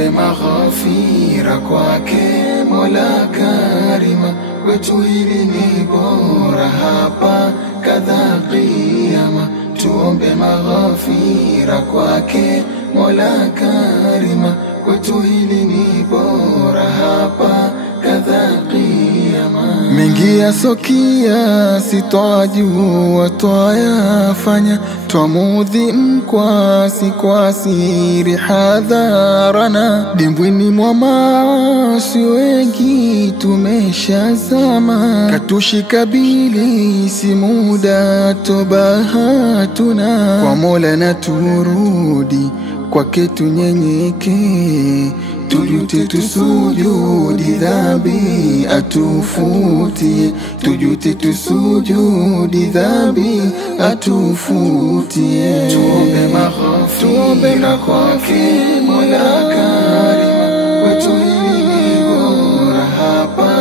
tuombe maghfira kwake Mola Karima, kwetu hili ni bora hapa kadha qiyama. Tuombe maghfira kwake Mola Karima, kwetu hili ni bora hapa kadha qiyama. Mengi yasokia sitwajua twayafanya, twamudhi mkwasi kwa siri hadharana. Dimbwini mwa maasi wengi tumeshazama, katushika bilisi muda toba hatuna. Kwa Mola na turudi kwake tunyenyeke, tujute tusujudi dhambi atufutie, tujute tusujudi dhambi atufutie. Tuombe maghfira kwake Mola Karima, kwetu hili ni bora hapa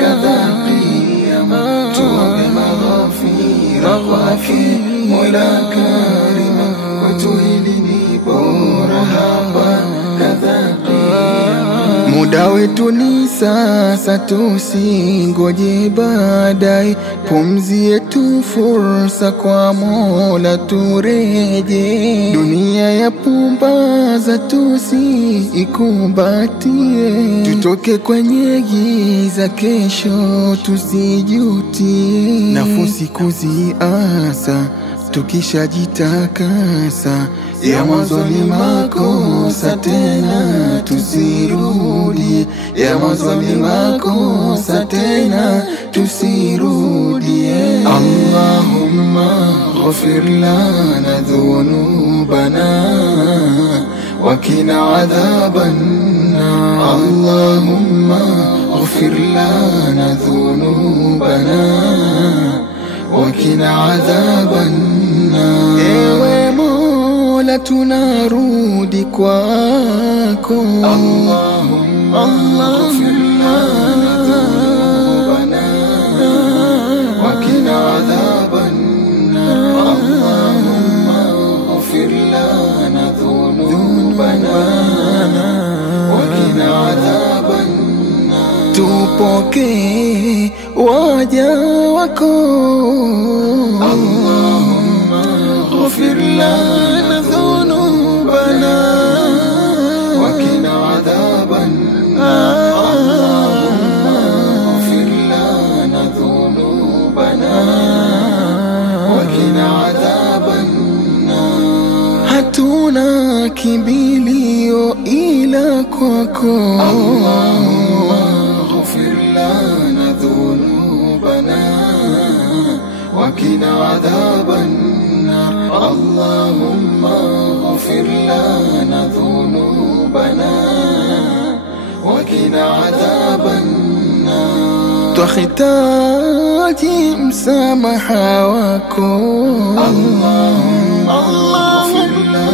kadha qiyama. Tuombe maghfira kwake Mola Karima, kwetu hili ni bora hapa kadha qiyama. Muda wetu ni sasa, tusingoje baadaye. Pumzi yetu fursa, kwa Mola tureje. Dunia ya pumbaza tusiikumbatie, tutoke kwenye giza kesho tusijutie. Nafusi kuziasa tukishajitakasa, ya mwanzo ni makosa tena tusirudie, ya mwanzo ni makosa tena tusirudie. Allahumma ghfir lana dhunubana wa qina adhaban nar. Allahumma ghfir lana dhunubana wa qina adhaban nar. Ewe Mola tunarudi kwako, Allahumma ghfir lana dhunubana wa qina adhaban nar. Allahumma ghfir lana dhunubana wa qina adhaban nar. Tupokee waja wako, Allahumma ghfir lana dhunubana wa qina adhaban nar. Allahumma ghfir lana dhunubana wa qina adhaban nar. Hatuna kimbilio ila kwako, Allahumma ghfir lana dhunubana wa qina adhaban nar. Allahumma ghfir lana dhunubana wa qina adhaban nar. Twahitaji msamaha wako, Allahumma ghfir lana